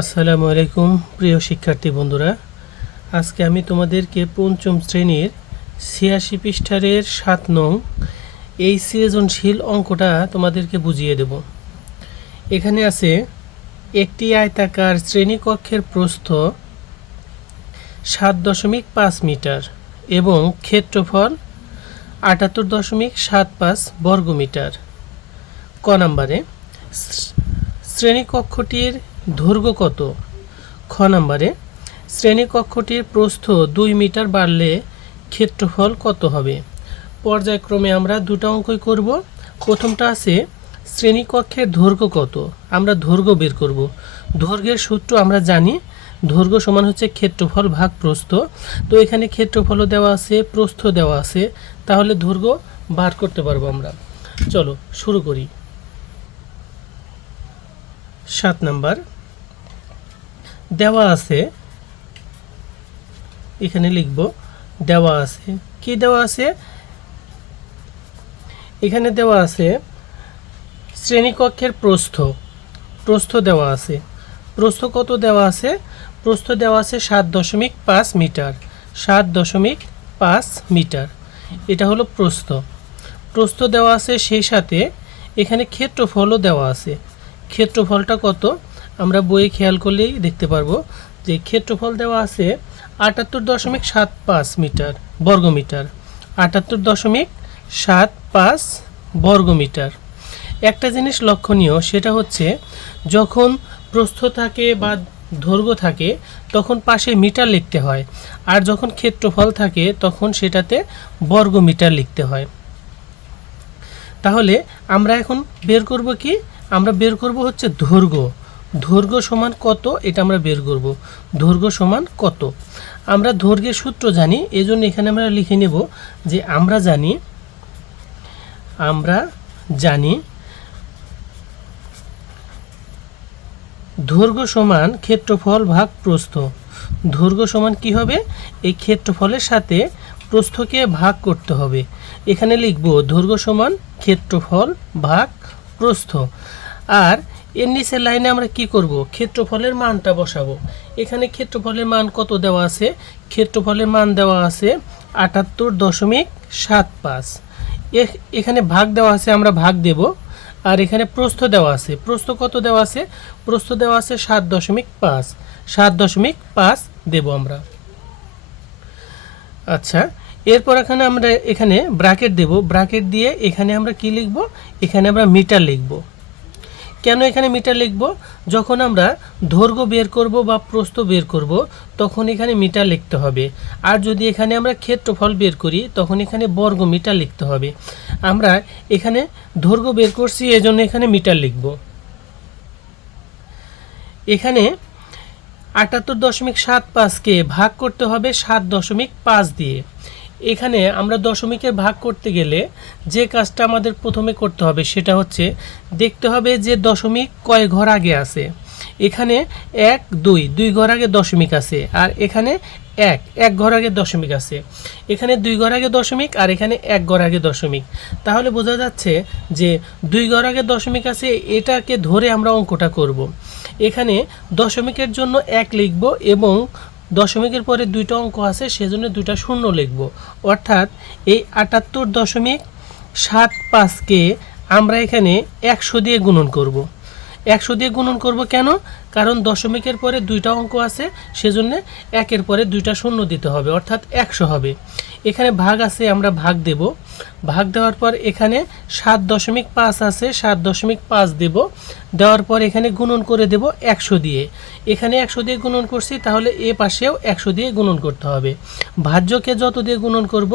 আসসালামু আলাইকুম প্রিয় শিক্ষার্থী বন্ধুরা, আজকে আমি তোমাদেরকে পঞ্চম শ্রেণীর ৮৬ পৃষ্ঠারের ৭ নং এই সৃজনশীল অঙ্কটা তোমাদেরকে বুঝিয়ে দেব। এখানে আছে একটি আয়তাকার শ্রেণীকক্ষের প্রস্থ ৭.৫ মিটার এবং ক্ষেত্রফল ৭৮.৭৫ বর্গমিটার। ক নম্বরে শ্রেণীকক্ষটির দৈর্ঘ্য কত? খ নম্বরে শ্রেণীকক্ষটির প্রস্থ ২ মিটার বাড়লে ক্ষেত্রফল কত হবে? পর্যায়ক্রমে আমরা দুটো অঙ্কই করব। প্রথমটা আছে শ্রেণীকক্ষের দৈর্ঘ্য কত, আমরা দৈর্ঘ্য বের করব। দৈর্ঘ্যের সূত্র আমরা জানি, দৈর্ঘ্য সমান হচ্ছে ক্ষেত্রফল ভাগ প্রস্থ। তো এখানে ক্ষেত্রফলও দেওয়া আছে, প্রস্থ দেওয়া আছে, তাহলে দৈর্ঘ্য বার করতে পারবো আমরা। চলো শুরু করি। ৭ নাম্বার দেওয়া আছে, এখানে লিখব দেওয়া আছে। কি দেওয়া আছে? এখানে দেওয়া আছে শ্রেণীকক্ষের প্রস্থ দেওয়া আছে। প্রস্থ কত দেওয়া আছে? প্রস্থ দেওয়া আছে ৭.৫ মিটার। ৭.৫ মিটার এটা হলো প্রস্থ দেওয়া আছে। সেই সাথে এখানে ক্ষেত্রফলও দেওয়া আছে। ক্ষেত্রফলটা কত আমরা বইয়ে খেয়াল করলেই দেখতে পারবো যে ক্ষেত্রফল দেওয়া আছে ৭৮.৭৫ মিটার বর্গমিটার। ৭৮.৭৫ বর্গমিটার। একটা জিনিস লক্ষণীয়, সেটা হচ্ছে যখন প্রস্থ থাকে বা দৈর্ঘ্য থাকে তখন পাশে মিটার লিখতে হয়, আর যখন ক্ষেত্রফল থাকে তখন সেটাতে বর্গমিটার লিখতে হয়। তাহলে আমরা এখন বের করব কি? আমরা বের করব হচ্ছে দৈর্ঘ্য সমান কত, এটা আমরা বের করব। দৈর্ঘ্য সমান কত? আমরা দৈর্ঘ্যের সূত্র জানি, এজন্য এখানে আমরা লিখে নেব যে আমরা জানি দৈর্ঘ্য সমান ক্ষেত্রফল ভাগ প্রস্থ। দৈর্ঘ্য সমান কি হবে? এই ক্ষেত্রফলের সাথে প্রস্থকে ভাগ করতে হবে। এখানে লিখব দৈর্ঘ্য সমান ক্ষেত্রফল ভাগ প্রস্থ। আর এর নিচের লাইনে আমরা কি করব? ক্ষেত্রফলের মানটা বসাবো। এখানে ক্ষেত্রফলের মান কত দেওয়া আছে? ক্ষেত্রফলের মান দেওয়া আছে ৭৮.৭৫। এখানে ভাগ দেওয়া আছে, আমরা ভাগ দেব। আর এখানে প্রস্থ দেওয়া আছে। প্রস্থ কত দেওয়া আছে? প্রস্থ দেওয়া আছে ৭.৫। ৭.৫ দেব আমরা। আচ্ছা, এরপর আমরা এখানে ব্র্যাকেট দেব। ব্র্যাকেট দিয়ে এখানে আমরা কি লিখব? এখানে আমরা মিটার লিখব। কেন এখানে মিটার লিখব? যখন আমরা দৈর্ঘ্য বের করব বা প্রস্থ বের করব তখন এখানে মিটার লিখতে হবে। আর যদি এখানে আমরা ক্ষেত্রফল বের করি তখন এখানে বর্গ মিটার লিখতে হবে। আমরা এখানে দৈর্ঘ্য বের করছি, এজন্য এখানে মিটার লিখব। এখানে ৭৮.৭৫কে ভাগ করতে হবে ৭.৫ দিয়ে। এখানে আমরা দশমিকের ভাগ করতে গেলে যে কাজটা আমাদের প্রথমে করতে হবে সেটা হচ্ছে দেখতে হবে যে দশমিক কয় ঘর আগে আছে। এখানে ১ ২ ঘর আগে দশমিক আছে, আর এখানে ১ ঘর আগে দশমিক আছে। এখানে ২ ঘর আগে দশমিক আর এখানে ১ ঘর আগে দশমিক। তাহলে বোঝা যাচ্ছে যে ২ ঘর আগে দশমিক আছে, এটাকে ধরে আমরা অঙ্কটা করব। এখানে দশমিকের জন্য ১ লিখব এবং দশমিকের পরে দুইটা অঙ্ক আছে, সেজন্য দুইটা শূন্য লিখব। অর্থাৎ এই ৭৮.৭৫কে আমরা এখানে ১০০ দিয়ে গুণন করব। ১০০ দিয়ে গুণন করব কেন? কারণ দশমিকের পরে দুইটা অঙ্ক আছে, সেজন্য ১-এর পরে দুইটা শূন্য দিতে হবে, অর্থাৎ ১০০ হবে। এখানে ভাগ আছে, আমরা ভাগ দেব। ভাগ দেওয়ার পর এখানে ৭.৫ আছে, ৭.৫ দেব। দেওয়ার পর এখানে গুণন করে দেব ১০০ দিয়ে। এখানে ১০০ দিয়ে গুণন করছি, তাহলে এ পাশেও ১০০ দিয়ে গুণন করতে হবে। ভাজ্যকে যত দিয়ে গুণন করব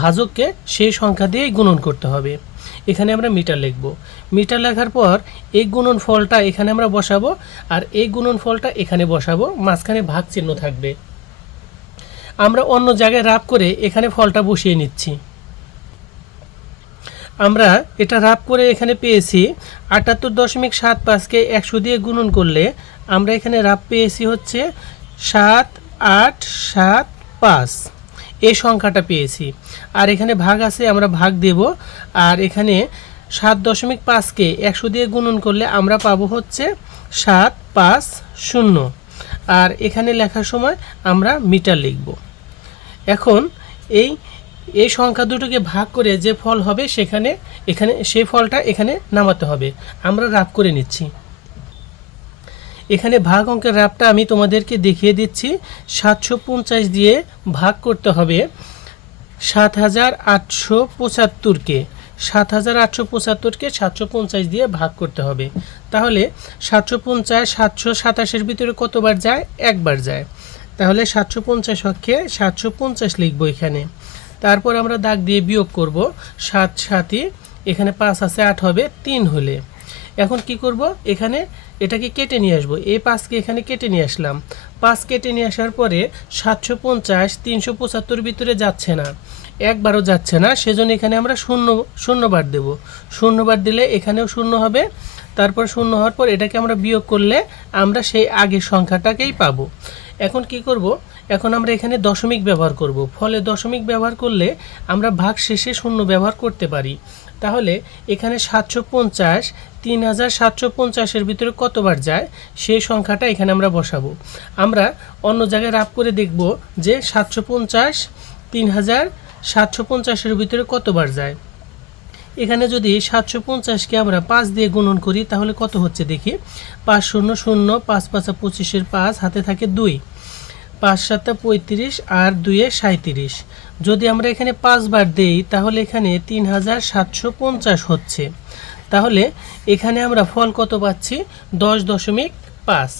ভাজককে সেই সংখ্যা দিয়েই গুণন করতে হবে। এখানে আমরা মিটার লিখব। মিটার লেখার পর এই গুণন ফলটা এখানে আমরা বসাবো, আর এই গুণন ফলটা এখানে বসাবো, মাঝখানে ভাগ চিহ্ন থাকবে। আমরা অন্য জায়গায় রাব করে এখানে ফলটা বসিয়ে নিচ্ছি। আমরা এটা রাব করে এখানে পেয়েছি ৭৮.৭৫কে ১০০ দিয়ে গুণন করলে আমরা এখানে রাব পেয়েছি হচ্ছে ৭৮৭৫, এই সংখ্যাটা পেয়েছি। আর এখানে ভাগ আছে, আমরা ভাগ দেব। আর এখানে ৭.৫কে ১০০ দিয়ে গুণন করলে আমরা পাবো হচ্ছে ৭ 50 আর এখানে লেখার সময় আমরা মিটার লিখব। এখন এই সংখ্যা দুটোকে ভাগ করে যে ফল হবে এখানে সেই ফলটা এখানে নামাতে হবে। আমরা রাফ করে নিচ্ছি। এখানে ভাগ অঙ্কের রাফটা আমি তোমাদেরকে দেখিয়ে দিচ্ছি। 750 দিয়ে ভাগ করতে হবে 7875কে। 7875কে 750 দিয়ে ভাগ করতে হবে। তাহলে 750 727-এর ভিতরে কতবার যায়? একবার যায়। তাহলে 750 অক্ষে 750 লিখব এখানে। তারপর আমরা দাগ দিয়ে বিয়োগ করব। 7 7ই এখানে 5 আছে, 8 হবে 3 হলে। এখন কি করব? এখানে এটাকে কেটে নিয়ে আসবো। এই 5কে এখানে কেটে নিয়ে আসলাম। 5 কেটে নিয়ে আসার পরে 750 375 ভিতরে যাচ্ছে না, একবারও যাচ্ছে না, সেজন্য এখানে আমরা শূন্য বার দেব। শূন্য বার দিলে এখানেও শূন্য হবে। তারপর শূন্য হওয়ার পর এটাকে আমরা বিয়োগ করলে আমরা সেই আগের সংখ্যাটাকেই পাবো। এখন কি করব? এখন আমরা এখানে দশমিক ব্যবহার করব। ফলে দশমিক ব্যবহার করলে আমরা ভাগ শেষে শূন্য ব্যবহার করতে পারি। তাহলে এখানে 750 3750-এর ভিতরে কতবার যায় সেই সংখ্যাটা এখানে আমরা বসাবো। আমরা অন্য জায়গায় রাফ করে দেখব যে 750 3750-এর ভিতরে কতবার যায়। এখানে যদি 750-কে আমরা 5 দিয়ে গুণন করি তাহলে কত হচ্ছে দেখি। 5 0 0 5 5 25-এর 5 হাতে থাকে 2, 5 7 35 আর 2 37। যদি আমরা এখানে 5 বার দেই তাহলে এখানে 3750 হচ্ছে। তাহলে এখানে আমরা ফল কত পাচ্ছি? 10.5।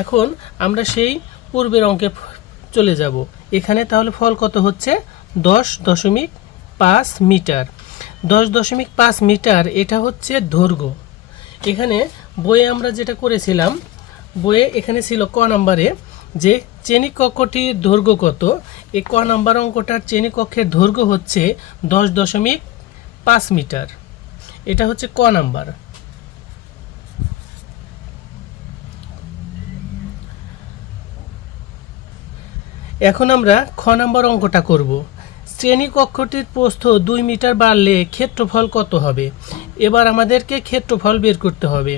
এখন আমরা সেই পূর্বের অঙ্কে চলে যাব। এখানে তাহলে ফল কত হচ্ছে? 10.5 মিটার। 10.5 মিটার এটা হচ্ছে দৈর্ঘ্য। এখানে বইয়ে আমরা যেটা করেছিলাম, বইয়ে এখানে ছিল ক নাম্বারে যে শ্রেণীকক্ষটির দৈর্ঘ্য কত। এই ক নাম্বার অঙ্কটার শ্রেণীকক্ষের দৈর্ঘ্য হচ্ছে 10.5 মিটার। এটা হচ্ছে ক নাম্বার। এখন আমরা খ নাম্বার অঙ্কটা করব। শ্রেণীকক্ষটির প্রস্থ 2 মিটার বাড়লে ক্ষেত্রফল কত হবে? এবার আমাদেরকে ক্ষেত্রফল বের করতে হবে।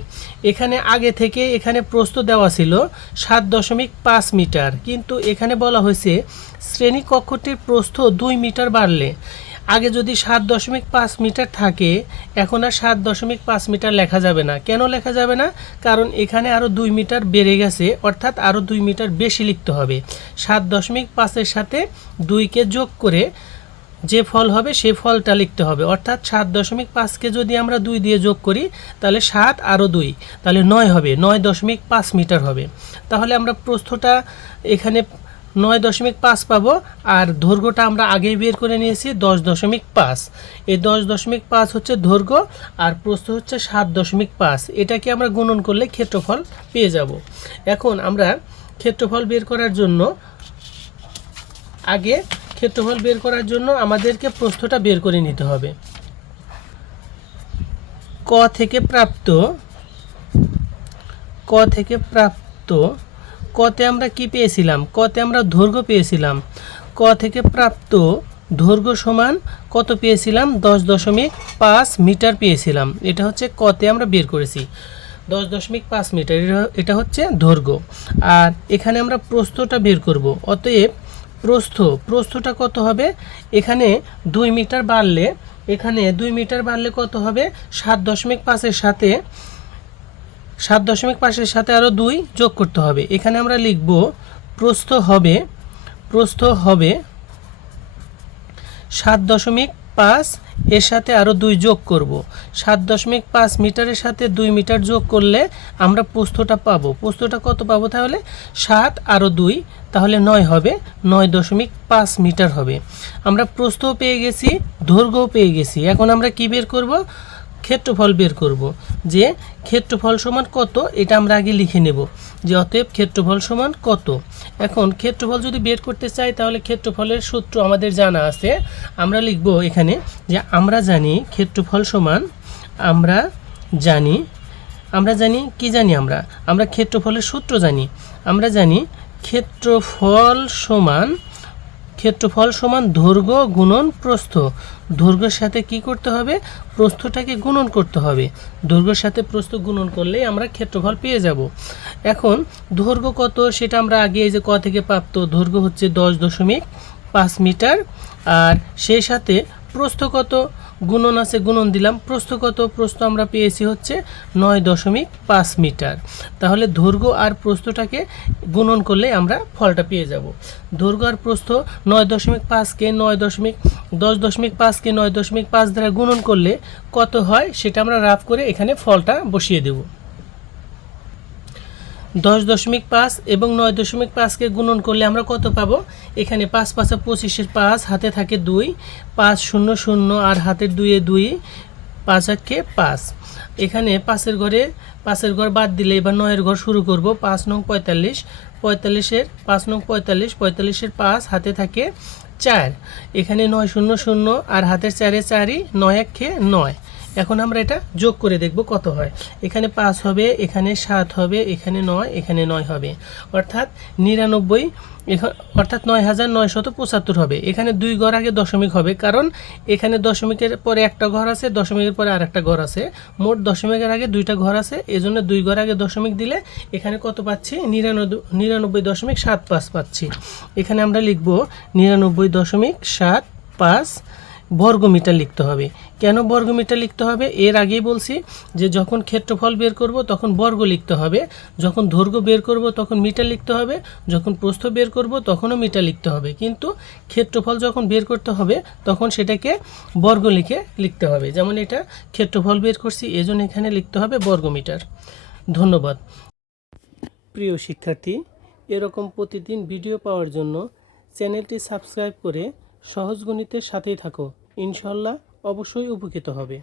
এখানে আগে থেকে এখানে প্রস্থ দেওয়া ছিল 7.5 মিটার, কিন্তু এখানে বলা হয়েছে শ্রেণীকক্ষটির প্রস্থ 2 মিটার বাড়লে। আগে যদি 7.5 মিটার থাকে এখন আর 7.5 মিটার লেখা যাবে না। কেন লেখা যাবে না? কারণ এখানে আরও 2 মিটার বেড়ে গেছে, অর্থাৎ আরও 2 মিটার বেশি লিখতে হবে। 7.5-এর সাথে 2কে যোগ করে যে ফল হবে সেই ফলটা লিখতে হবে। অর্থাৎ 7.5-কে যদি আমরা 2 দিয়ে যোগ করি তাহলে 7 আরও 2 তাহলে 9 হবে, 9.5 মিটার হবে। তাহলে আমরা প্রস্থটা এখানে 9.5 পাবো, আর দৈর্ঘ্যটা আমরা আগেই বের করে নিয়েছি 10.5। এই 10.5 হচ্ছে দৈর্ঘ্য আর প্রস্থ হচ্ছে 7.5। এটাকে আমরা গুণন করলে ক্ষেত্রফল পেয়ে যাব। এখন আমরা ক্ষেত্রফল বের করার জন্য আমাদেরকে প্রস্থটা বের করে নিতে হবে। ক থেকে প্রাপ্ত কতে আমরা কি পেয়েছিলাম? কতে আমরা দৈর্ঘ্য পেয়েছিলাম। ক থেকে প্রাপ্ত দৈর্ঘ্য সমান কত পেয়েছিলাম? 10.5 মিটার পেয়েছিলাম। এটা হচ্ছে কতে আমরা বের করেছি 10.5 মিটার, এটা হচ্ছে দৈর্ঘ্য। আর এখানে আমরা প্রস্থটা বের করব। অতএব প্রস্থটা কত হবে? এখানে 2 মিটার বাড়লে কত হবে? 7.5-এর সাথে আরও 2 যোগ করতে হবে। এখানে আমরা লিখব প্রস্থ হবে 7.5, এর সাথে আরও 2 যোগ করব। 7.5 মিটারের সাথে 2 মিটার যোগ করলে আমরা প্রস্থটা পাবো। প্রস্থটা কত পাবো তাহলে? 7 আরও 2 তাহলে 9 হবে, 9.5 মিটার হবে। আমরা প্রস্থও পেয়ে গেছি, দৈর্ঘ্যও পেয়ে গেছি। এখন আমরা কি বের করব? ক্ষেত্রফল বের করব। যে ক্ষেত্রফল সমান কত এটা আমরা আগে লিখে নেব, যে অতএব ক্ষেত্রফল সমান কত। এখন ক্ষেত্রফল যদি বের করতে চাই তাহলে ক্ষেত্রফলের সূত্র আমাদের জানা আছে। আমরা লিখব এখানে যে আমরা জানি ক্ষেত্রফল সমান, আমরা জানি কি জানি আমরা ক্ষেত্রফলের সূত্র জানি। আমরা জানি ক্ষেত্রফল সমান ক্ষেত্রফল সমান দৈর্ঘ্য গুণন প্রস্থ। দৈর্ঘ্যের সাথে কি করতে হবে, প্রস্থটাকে গুণন করতে হবে। দৈর্ঘ্যের সাথে প্রস্থ গুণন করলেই আমরা ক্ষেত্রফল পেয়ে যাব। এখন দৈর্ঘ্য কত সেটা আমরা আগে এই যে ক থেকে প্রাপ্ত দৈর্ঘ্য হচ্ছে 10.5 মিটার, আর সেই সাথে প্রস্থ কত গুণন আছে, গুণন দিলাম। প্রস্থ কত, প্রস্থ আমরা পেয়েছি হচ্ছে 9.5 মিটার। তাহলে দৈর্ঘ্য আর প্রস্থটাকে গুণন করলে আমরা ফলটা পেয়ে যাব। দৈর্ঘ্য আর প্রস্থ 9.5কে 10.5কে 9.5 দ্বারা গুণন করলে কত হয় সেটা আমরা রাফ করে এখানে ফলটা বসিয়ে দেব। 10.5 এবং 9.5কে গুণন করলে আমরা কত পাবো, এখানে 5 5 25-এর 5, হাতে থাকে 2, 5 0 0 আর হাতের 2 এ 2, 5 1 5। এখানে 5-এর ঘর বাদ দিলে এবার 9-এর ঘর শুরু করব। 5 নং 45, 45-এর 5 নং 45, 45-এর 5, হাতে থাকে 4। এখানে 9 0 0 আর হাতের 4-এ 4ই, 9 1 9। এখন আমরা এটা যোগ করে দেখব কত হয়। এখানে 5 হবে, এখানে 7 হবে, এখানে 9, এখানে 9 হবে, অর্থাৎ 99, অর্থাৎ 9975 হবে। এখানে 2 ঘর আগে দশমিক হবে, কারণ এখানে দশমিকের পরে একটা ঘর আছে, দশমিকের পরে আরেকটা ঘর আছে। মোট দশমিকের আগে 2টা ঘর আছে, এজন্য 2 ঘর আগে দশমিক দিলে এখানে কত পাচ্ছি, 99.75 পাচ্ছি। এখানে আমরা লিখব 99.75 বর্গমিটার লিখতে হবে। কেন বর্গমিটার লিখতে হবে, এর আগেই বলছি যে যখন ক্ষেত্রফল বের করব তখন বর্গ লিখতে হবে, যখন দৈর্ঘ্য বের করব তখন মিটার লিখতে হবে, যখন প্রস্থ বের করব তখনও মিটার লিখতে হবে। কিন্তু ক্ষেত্রফল যখন বের করতে হবে তখন সেটাকে বর্গ লিখে লিখতে হবে। যেমন এটা ক্ষেত্রফল বের করছি, এজন্য এখানে লিখতে হবে বর্গমিটার। ধন্যবাদ। প্রিয় শিক্ষার্থী, এরকম প্রতিদিন ভিডিও পাওয়ার জন্য চ্যানেলটি সাবস্ক্রাইব করে সহজ গণিতের সাথেই থাকো। ইনশাআল্লাহ অবশ্যই উপকৃত হবে।